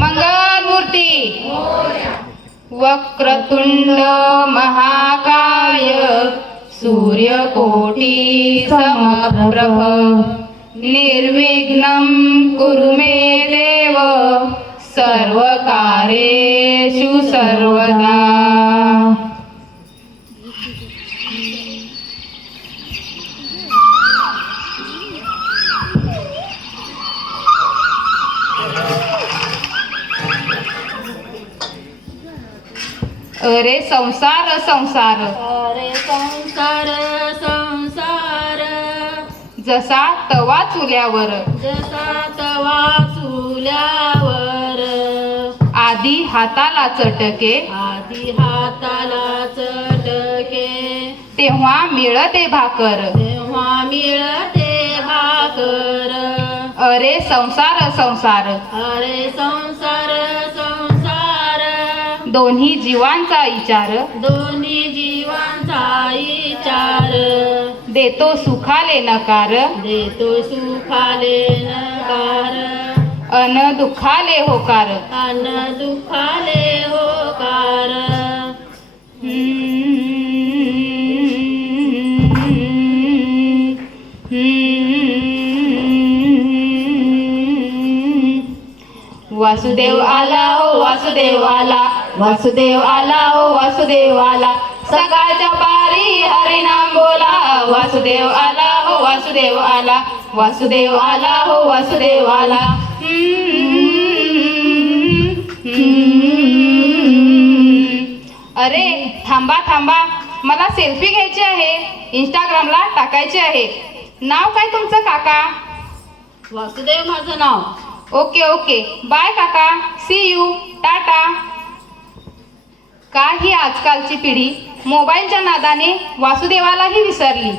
मंगलमूर्ती वक्रतुंड महाकाय सूर्यकोटी समप्रभ निर्विघ्नं कुरु मे देव सर्वकार्येषु सर्वदा. अरे संसार संसार अरे संसार संसार जसा तवा चुल्यावर जसा तवा चुल्यावर आधी हाताला चटके आधी हाताला चटके तेव्हा मिळते भाकर तेव्हा मिळते भाकर. अरे संसार संसार अरे संसार संसार दोन्ही जीवांचा विचार दोन्ही जीवांचा विचार देतो सुखाले नकार देतो सुखाले नकार अन दुःखाले होकार. अन दुःखाले होकार. वासुदेव आला हो वासुदेव आला वासुदेव आला हो वासुदेव आला सकाळच्या पारी हरिनाम बोला. वासुदेव आला हो वासुदेव आला वासुदेव आला हो वासुदेव आला. अरे थांबा थांबा मला सेल्फी घ्यायची आहे इंस्टाग्रामला टाकायची आहे. नाव काय तुमचं काका? वासुदेव माझं नाव. ओके ओके बाय काका सी यू टाटा. का ही आजकालची पिढी मोबाईलच्या नादाने वासुदेवालाही विसरली.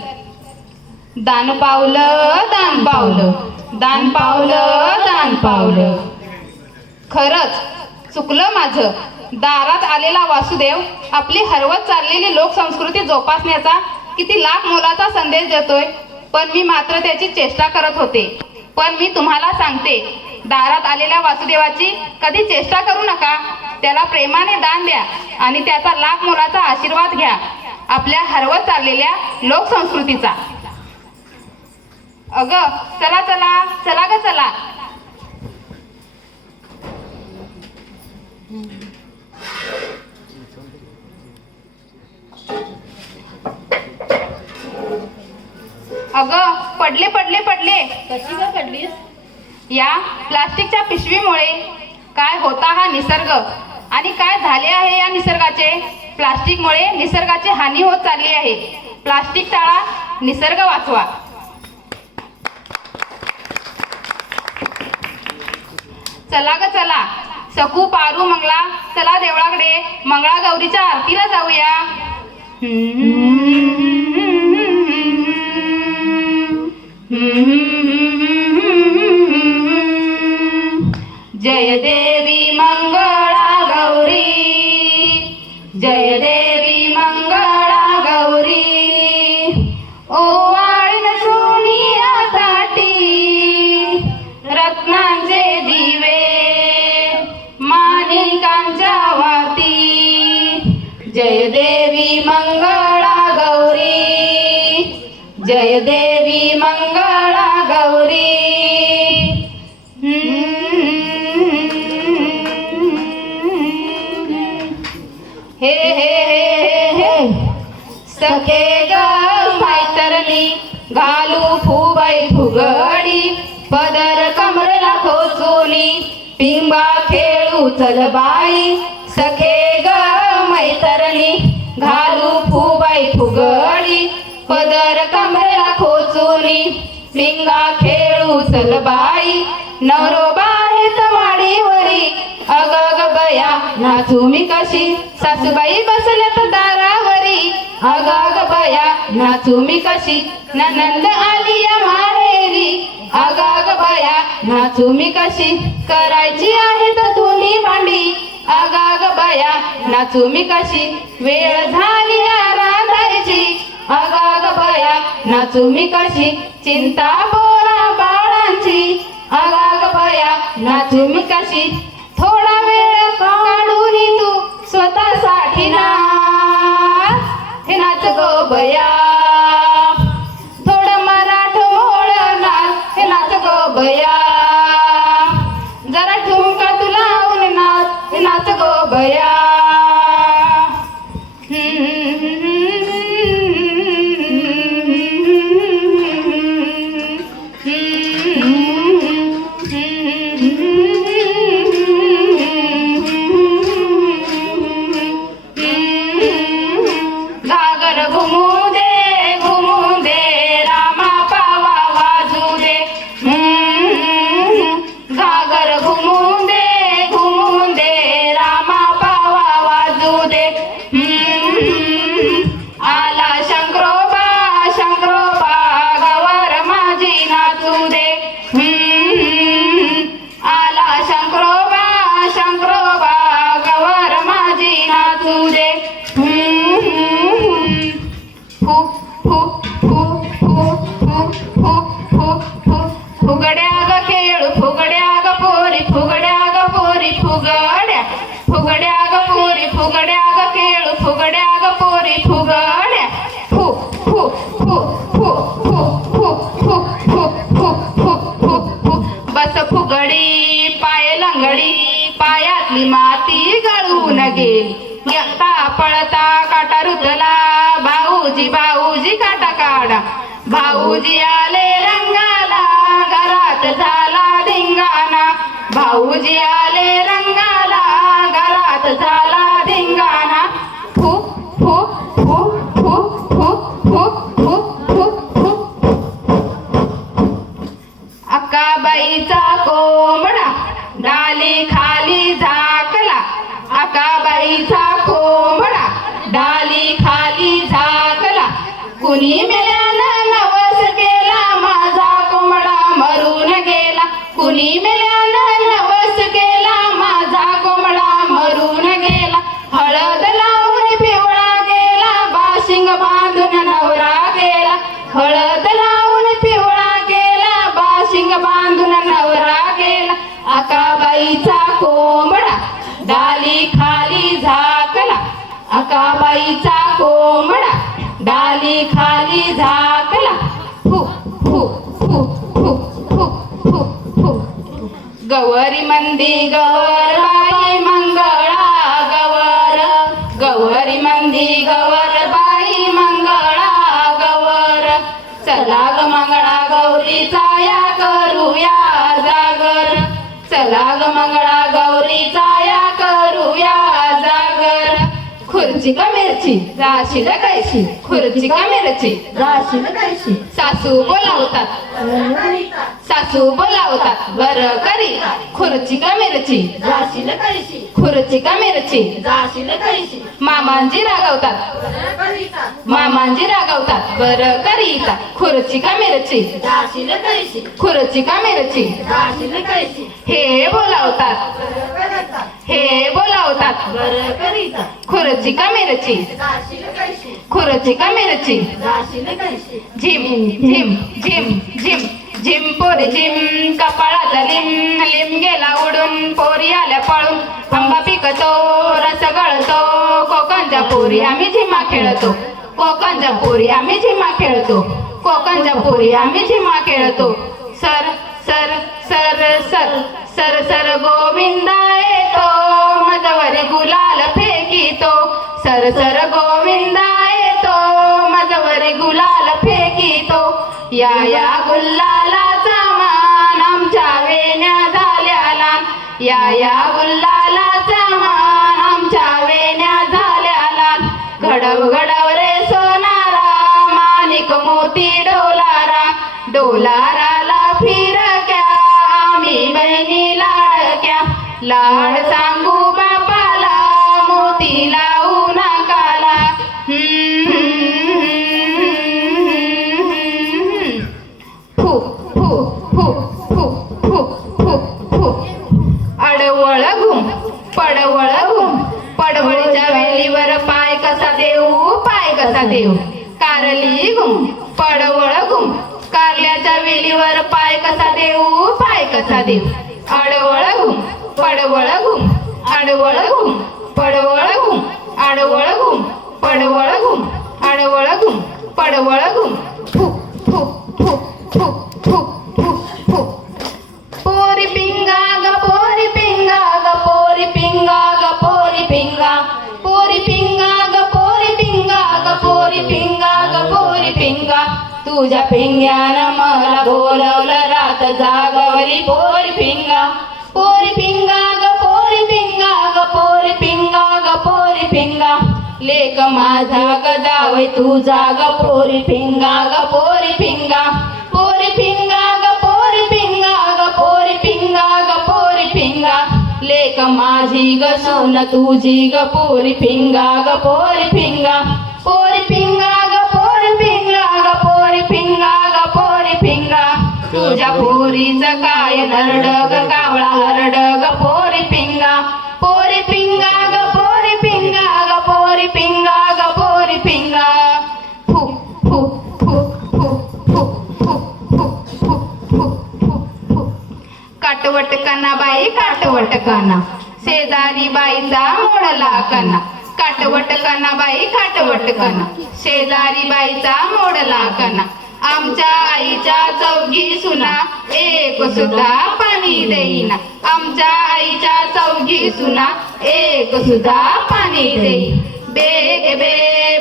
दान पावलं दान पावलं दान पावलं दान पावलं. खरंच चुकलं माझं. दारात आलेला वासुदेव आपली हरवत चाललेली लोकसंस्कृती जोपासण्याचा किती लाख मोलाचा संदेश देतोय. पण मी मात्र त्याची चेष्टा करत होते. पण मी तुम्हाला सांगते दारात आलेल्या वासुदेवाची कधी चेष्टा करू नका. त्याला प्रेमाने दान द्या आणि त्याचा लाख मोलाचा आशीर्वाद घ्या आपल्या हरवत चाललेल्या लोकसंस्कृतीचा. अगं चला चला चला ग चला. अगं पडले पडले पडले. कशी काय पडलीस? या प्लास्टिकच्या पिशवीमुळे काय होता हा निसर्ग आणि काय झाले आहे या निसर्गाचे. प्लास्टिकमुळे निसर्गाची हानी होत चालली आहे. प्लास्टिक टाळा निसर्ग वाचवा. चला ग चला सकू पारू मंगला चला देवळाकडे मंगळागौरीच्या आरतीला जाऊया. जय देवी मंगळा गौरी जय देवी मंगळा गौरी. ओवाळीन सोनिया ताटी रत्नांचे दिवे माणिकांच्या वाती. जय देवी मंगळा गौरी जय देवी मंगळा गौरी. हे हे हे हे सखे ग मैतरणी घालू फुबाई फुगडी पदर कमरेला खोचोनी पिंबा खेळू चल बाई. सखे ग मैतरणी घालू फुबाई फुगडी पदर कमरेला खोचोनी पिंगा खेळू चल बाई. नवरोबा आहेत वाडीवरी अग ग बया नाचू मी कशी सासूबाई बसल्यात दारावरी. अग ग बया नाचू मी कशी ननंद आली या माहेरी. अग ग बया नाचू मी कशी करायची आहेत धुणी भांडी. अग ग बया नाचू मी कशी वेळ झाली रांधायची. अग ग बया नाचू मी कशी चिंता बोला बाळांची. अग ग बया नाचू मी कशी थोड भया घागर घुमू दे रामा पावा वाजू दे घागर घुमू दे रामा पावा वाजू दे आला शंकरोबा गवर माझी नाचू दे आला शंकरोबा गवर माझी नाचू दे फु फु फु फु फु फु फु फु फुगड्या ग खेळ फुगड्या ग पोरी फुगड्या ग पोरी फुगड्या फुगड्या ग पोरी फुगड्या ग खेळ फुगड्या ग पोरी फुगड्या फु फु फु फु फु फु फु फु फु फु फु फु बस फुगडी पाय लंगडी पायातली माती गळून गेली येता पळता काटा रुतला भाऊजी काटा काढा भाऊजी आले रंगाला घरात झाला धिंगाणा भाऊजी आले रंगाला घरात झाला धिंगाणा फु फु फु फु फु फु फु फु फु अक्काबाईचा कोंबडा डाली खाली झाकला अक्काबाईचा कोंबडा डाली खाली झाकला कुणी मेल्यानं नवस केला माझा कोंबडा मरून गेला कुणी मेल्यानं नवस केला माझा कोंबडा मरून गेला हळद लावून पिवळा गेला बाशिंग बांधून नवरा गेला हळद लावून पिवळा गेला बाशिंग बांधून नवरा गेला अक्काबाईचा कोंबडा डाली खाली झाकला अक्काबाईचा कोंबडा डाली खाली झाकला फु फु फु फु फु फु फु गवरी मंदी गवर बाई मंगळा गवरी मंदी गवर बाई मंगळा गवर चला ग मंगळा गौरीचा या करूया जागर चला ग मंगळा गौरीचा या करूया जागर खुर्ची का मिरची राशील कैशी खुर्ची का मिरची राशील कैशी सासू बोलावतात बर करी खुर्ची का मिरची राशील कैशी खुर्ची का मिरची राशील कैशी मामांजी रागवतात बर करीता खुर्ची का मिरची राशील कैशी खुर्ची का मिरची राशील कैशी हे बोलावतात बर करीता खुर्ची का मिरची राशील कैशी खुर्ची का मिरची राशील कैशी झिम झिम झिम झिम झिम पोरी झिम कपाळात लिम गेला उडून पोरी आल्या पळून आंबा पिकतो रस गळतो कोकणच्या पोरी आम्ही झिमा खेळतो कोकणच्या पोरी आम्ही झिमा खेळतो कोकणच्या पोरी आम्ही झिमा खेळतो sir sir sir sir sir sir Govinda येतो मजवरी गुलाल फेकितो सर सर गोविंदा येतो मजवरी गुलाल फेकितो या गुल्लालाचा मान आमच्या वेण्या झाल्या लाल या गुल्लालाचा मान आमच्या वेण्या झाल्या लाल घडव रे सोनारा माणिक मोती डोलाराला फिरक्या आम्ही बहिणी लाडक्या लाड सांगू बापाला मोती लावू नकाला फु फु फु फु फु फु फु अडवळ घुम पडवळीच्या वेलीवर पाय कसा देऊ कारली घुम पडवळ घुम कारल्याच्या वेलीवर पाय कसा देऊ आडवळ घुम पडवळ घुम आडवळ घुम पडवळ घुम आडवळ घुम पडवळ घुम आडवळ घुम पडवळ घुम फु फु फु फु फु फु फु पोरी पिंगा ग पोरी तुझ्या पिंग्यानं मला बोलवलं रात जागवली पोरी पिंगा. पोरी पिंगा ग पोरी पिंगा ग पोरी पिंगा ग पोरी पिंगा. लेक माझा ग जावई तुझा ग पोरी पिंगा ग पोरी पिंगा. पोरी पिंगा ग पोरी पिंगा ग पोरी पिंगा ग पोरी पिंगा. लेक माझी ग सून तुझी ग पोरी पिंगा ग पोरी पिंगा. पोरी पिंगा ग पोरी पिंगा ग पोरी पिंगा ग पोरी पिंगा. तुझ्या पोरीचं काय नरड ग कावळा हरड ग पोरी पिंगा. पोरी पिंगा ग पोरी पिंगा ग पोरी पिंगा ग पोरी पिंगा. फू फू फू फू फू फू फू फू फू फू फू. काटवट कना बाई काटवट कना शेजारी बाईचा मोडला कना. काटवट कना बाई काटवट कना शेजारी बाईचा मोडला कना. आमच्या आईच्या चौघी सुना एक सुद्धा पाणी देईना. आमच्या आईच्या चौघी सुना एक सुद्धा पाणी देई. बे बे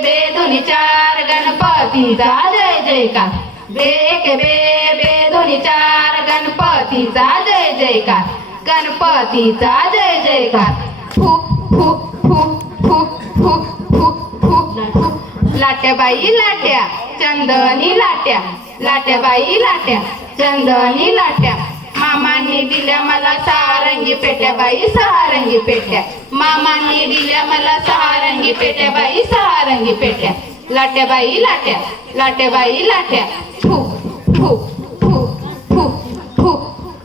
बे धुनी चार गणपतीचा जय जयकार. बे बे धुनी चार गणपतीचा जय जयकार. गणपतीचा जय जयकार. फू फू फू फू फू फू फू फू. लाट्या बाई लाट्या चंदनी लाट्या. लाट्या बाई लाट्या चंदनी लाट्या. मामांनी दिल्या मला सारंगी पेट्या बाई सारंगी पेट्या. मामांनी दिल्या मला सारंगी पेट्या बाई सारंगी पेट्या. लाट्या बाई लाट्या लाट्या बाई लाट्या. फू फू फू फू फू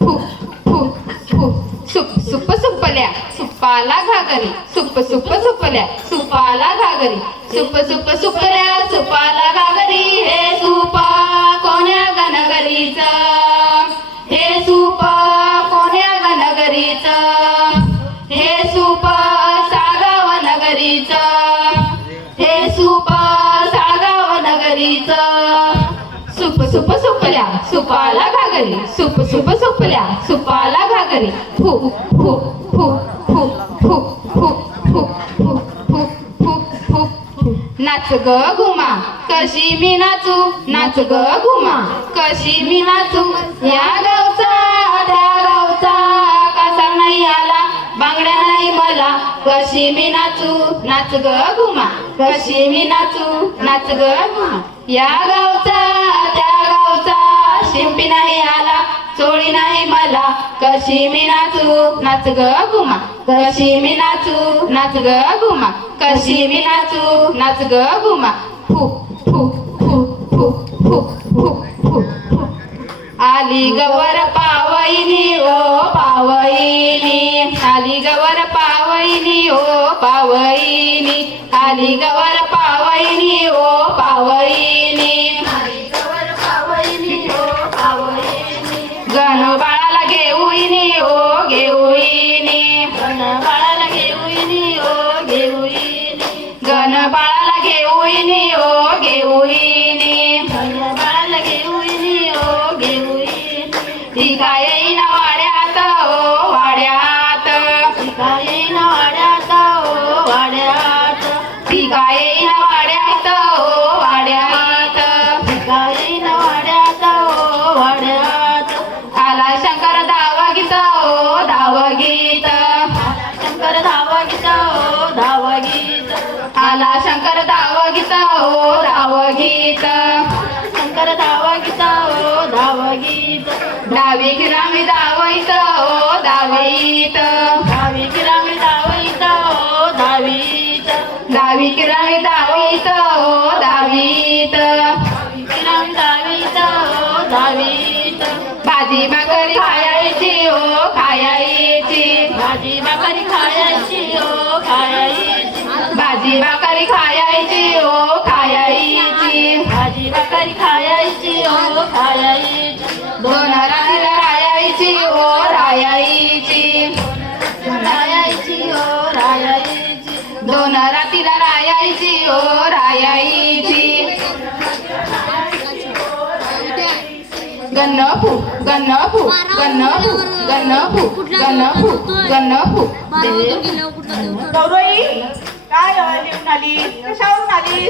फू फू फू. सुप सुप सुपल्या सुपाला घागरी. सुप सुप सुपल्या सुपाला घागरी. सुप सुप सुपल्या सुपाला घागरी. हे सुपा कोण्या गणगरीचं. हे सूप कोण्या गणगरीचं. हे सूप सागाव नगरीचं. हे सूप सागाव नगरीचं. सुप सुप सुपल्या सुपाला घागरी. सुप सुप सुपल्या सुपाला घागरी. फू फू फू फू फू फू फू फू फू फू फू. नाच ग घुमा कशी मी नाचू. नाच ग घुमा कशी मी नाचू. या गावचा त्या गावचा कसा नाही आला बांगड्या नाही मला. कशी मी नाचू. नाच ग घुमा कशी मी नाचू. नाच ग घुमा. या गावचा त्या गावचा शिंपी नाही आला चोळी नाही मला. कशी मी नाचू. नाच ग घुमा कशी मी नाचू. नाच ग घुमा कशी मी नाचू. नाच ग घुमा. फू फू फू फू फू फू फू फू. आली गवर पावईनी ओ पावईनी. आली गवर पावईनी ओ पावईनी. आली गवर पावईनी ओ पावईनी. गण बाळाला घेऊनी ओ घेऊनी. गण बाळाला घेऊनी ओ घेऊनी. गण बाळाला घेऊनी ओ घेऊनी. गण बाळाला घेऊनी ओ घेऊनी. ती काय येईन वाड्यात ओ वाड्यात. ती काय येईन वाड्यात ओ वाड्यात. ती काय येईन वाड्यात ओ वाड्यात. ती काय येईन वाड्यात ओ वाड्यात. आला शंकर धाव गीत ओ धाव गीत. शंकर धाव गीत ओ धाव गीत. आला शंकर धाव गीत ओ धाव गीत. शंकर धाव गीत ओ धाव गीत. डावी गिरामी धावईत ओ धावईत. डावी गिरामी धावईत ओ धावीत. डावी गिरामी धावईत ओ धावीत. गिरामी धावीत ओ धावीत. भाजी भाकरी खायची ओ खायची. भाजी भाकरी खायची ओ खायची. भाजी भाकरी खायची ओ खायची. भाजी भाकरी खायची ओ खायची. दोन रात्रीला रायायची ओ रायायची. रायायची ओ रायायची. दोन रात्रीला रायायची ओ रायायची. गन्नफू गन्नफू गन्नफू गन्नफू गन्नफू गन्नफू. गौरई काय लिहून आली कशावरून आली.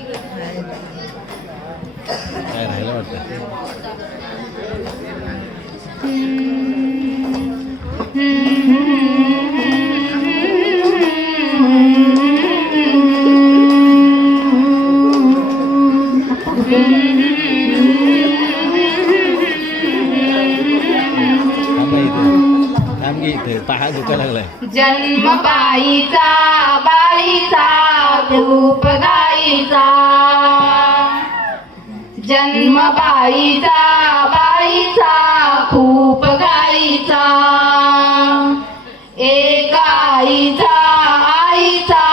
काय राहिलं वाटतं. थांब इथे पहा दुखायला लागलाय. जन्म बाईचा बाईचा खूप गाईचा, जन्म बाईचा बाईचा खूप गाईचा, एक आईचा आईचा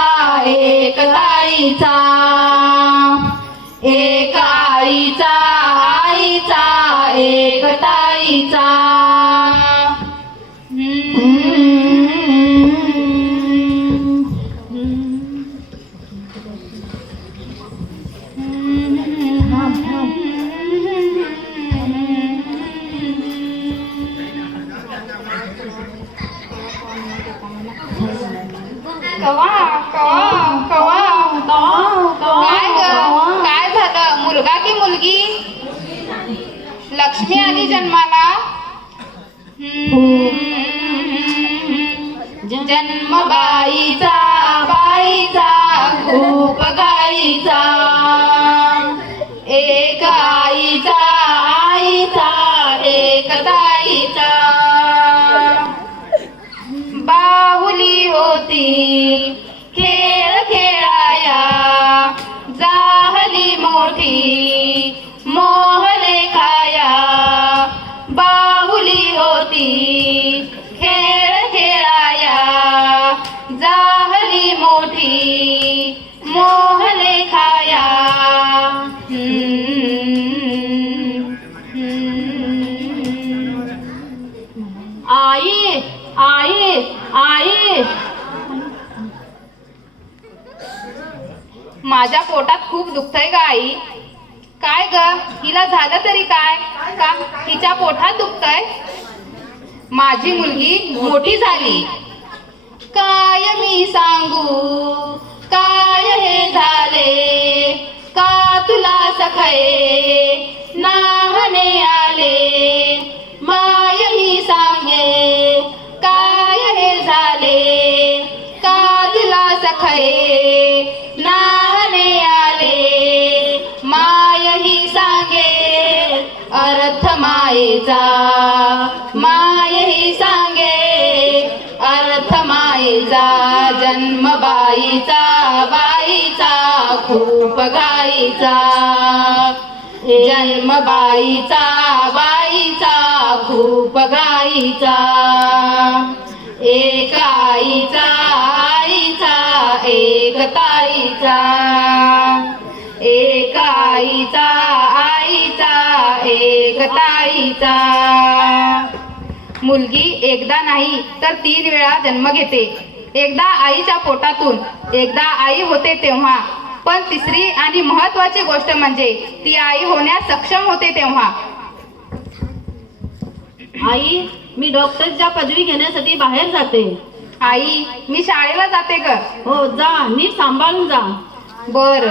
एक ताईचा, एक आईचा आईचा एक ताईचा. कवा कवा कवा काय ग काय झालं, मुलगा की मुलगी? लक्ष्मी आली जन्माला. जन्म बाईचा बाईचा खूप गाईचा, एक आईचा आईचा एक ताईचा. बाहुली होती खेळ खेळाया, जाहली मोठी मोहले खाया. बाहुली होती खेळ खेळाया, जाहली मोठी मोहले खाया. आई आई आई. माझ्या पोटात खूप दुखतंय ग आई. काय ग हिला झालं तरी काय का हिच्या पोटात दुखतंय? माझी मुलगी मोठी झाली. काय मी सांगू काय हे झाले, का तुला सखये नाहने आले. माय ही सांगे काय हे झाले, का तुला सखये नाहने आले. माय ही सांगे अर्थ मायेचा, माय ही सांगे अर्थ मायेचा. जन्म बाईचा बाईचा खूप गाईचा, जन्म बाईचा बाईचा खूप गाईचा, एक आईचा आईचा एक ताईचा, एक आईचा आईचा एक ताईचा. मुलगी एकदा नाही तर 3 वेळा जन्म घेते. एकदा आईच्या पोटातून, एकदा आई होते तेव्हा, पण तिसरी आणि महत्वाची गोष्ट म्हणजे ती आई होण्यास सक्षम होते तेव्हा. आई मी डॉक्टरच्या पदवी घेण्यासाठी बाहेर जाते. आई मी शाळेला जाते ग. हो जा, नीट सांभाळून जा. बर.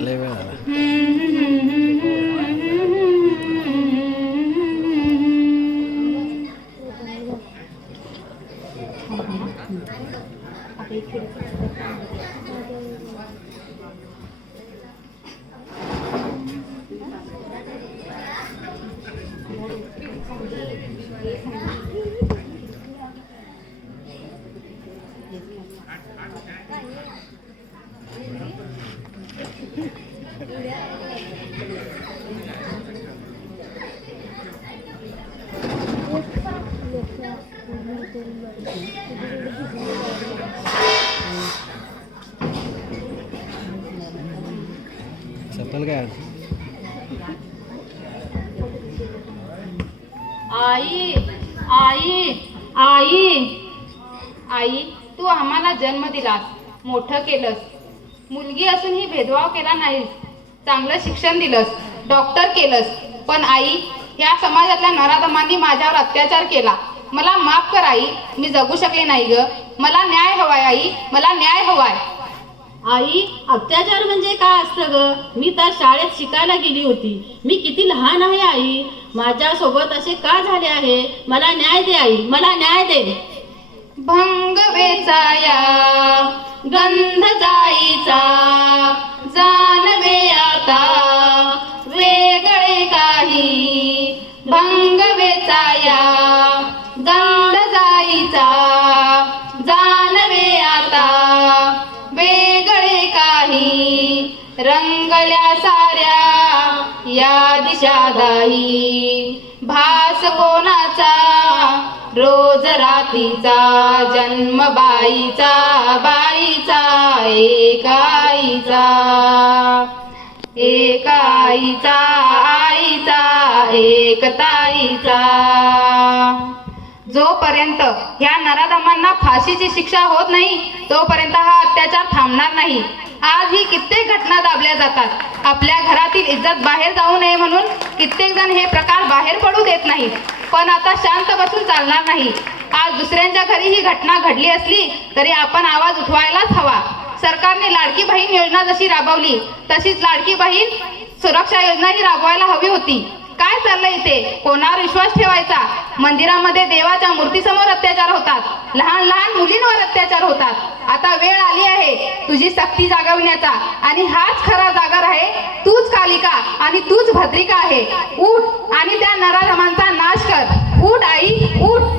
लय वेळ आला. चप्पल काय आई आई आई आई, तू आम्हाला जन्म दिलास, मोठं केलंस, मुलगी असूनही भेदभाव केला नाहीस, चांगलं शिक्षण दिलंस, डॉक्टर केलंस. पण आई, ह्या समाजातल्या नराधमांनी माझ्यावर अत्याचार केला. मला माफ कर आई, मी जगू शकले नाही ग. मला न्याय हवाय आई, मला न्याय हवाय. आई, अत्याचार म्हणजे काय असतं ग? मी तर शाळेत शिकायला गेली होती. मी किती लहान आहे आई. माझ्या सोबत असे का झाले आहे? मला न्याय दे आई, मला न्याय दे. भंग वेचाया गंध जाईचा, जानवे आता वेगळे काही. भंग वेचाया गंध जाईचा, जानवे आता वेगळे काही. रंगल्या साऱ्या या दिशा दाही, भास कोणाचा रोज रातीचा, जन्म बाईचा, बाईचा एकाईचा, एकाईचा आईचा, एकताईचा. जोपर्यंत ह्या नराधमांना फाशीची शिक्षा होत नाही तोपर्यंत हा अत्याचार थांबणार नाही. आज ही कित्येक घटना दाबल्या जातात. आपल्या घरातील इज्जत बाहेर जाऊ नये म्हणून कित्येक जण हे प्रकार बाहेर पडू देत नाहीत. पण आता शांत बसून चालणार नाही. आज दुसऱ्यांच्या घरी ही घटना घडली असली तरी आपण आवाज उठवायलाच हवा. सरकारने लाडकी बहीण योजना जशी राबवली तशीच लाडकी बहीण सुरक्षा योजना ही राबवायला हवी होती. काय चाललंय इथे? कोणावर विश्वास ठेवायचा? मंदिरामध्ये देवाच्या मूर्तीसमोर अत्याचार होतात, लहान लहान मुलींवर अत्याचार होतात. आता वेळ आली आहे तुझी सक्ती जागवण्याचा आणि हाच खरा जागर आहे. तूच कालिका आणि तूच भद्रिका आहे. उठ आणि त्या नराधमांचा नाश कर. उठ आई, उठ.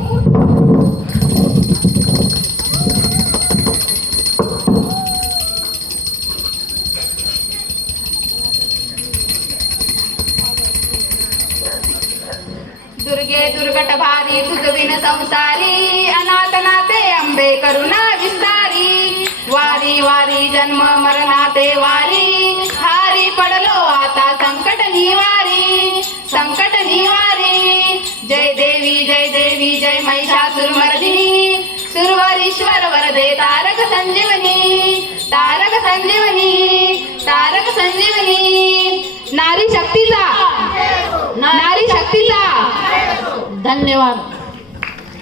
दुर्गे दुर्गट भारी तुझ विन संसारी, अनाथ नाते अंबे करुणा विस्तारी. वारी वारी जन्म मरणाते वारी, हारी पडलो आता संकट निवारी, संकट निवारी. जय देवी जय महिषासुरमर्दिनी, सुरवरीश्वर वरदे तारक संजीवनी, तारक संजीवनी, तारक संजीवनी. नारी शक्तीचा, नारी शक्तीचा. धन्यवाद.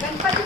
गणपती